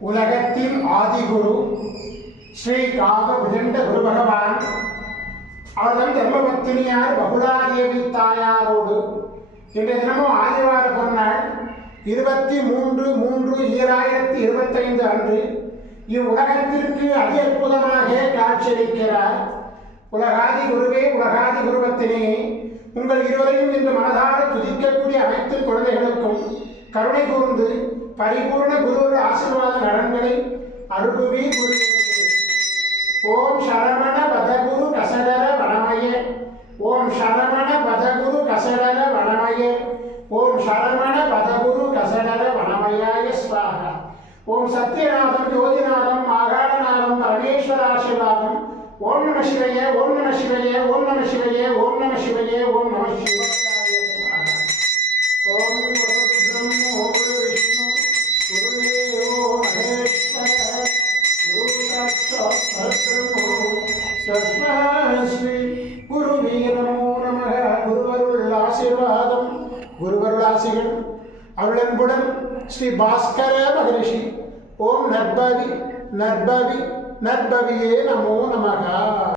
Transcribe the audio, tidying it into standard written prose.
உலகத்தின் ஆதிகுரு ஸ்ரீ காக விஜண்ட குரு பகவான் அவர்தம் தர்மபத்தினியார் பகுலாதேவி தாயாரோடு இன்றைய தினமும் ஆதிவார பொன்னாள் 23/3/2025 அன்று இவ்வுலகத்திற்கு அதி அற்புதமாக காட்சியளிக்கிறார். உலகாதி குருவே, உலகாதி குருவத்தினே, உங்கள் இருவரையும் இன்று மனதார துதிக்கக்கூடிய அனைத்து குழந்தைகளுக்கும் கருணை கூர்ந்து பரிபூர்ண குருவுடைய ஆசீர்வாத நலன்களை அருள்புவி குருவே. ஓம் சரவண பதகுரு கசடர வனமய, ஓம் சரவண பதகுரு கசடர வனமய, ஓம் சரவண பதகுரு கசடர வனமயாய ஸ்வாஹா. ஓம் சத்யநாதம், ஜோதிநாதம், ஆகாடநாதம், பரமேஸ்வர ஆசீர்வாதம். ஓம் நம சிவய, ஓம் நம சிவய, ஓம் நம சிவய, ஓம் நம சிவய, ஓம் நம சிவாய ஸ்வாஹா. ஓம் குருருத்ரம், ஓம் விஷ்ணு, குருதேவோ மகேஸ்வர, குரு சாட்சாத் பரபிரம்மோ, தஸ்மை ஸ்ரீ குருவே நமோ நமः. குருவருள் ஆசீர்வாதம், குருவருள் ஆசிகள் அருளன்புடன் ஸ்ரீ பாஸ்கர மகரிஷி. ஓம் நற்பவி நற்பவி நற்பவியே நமோ நமः.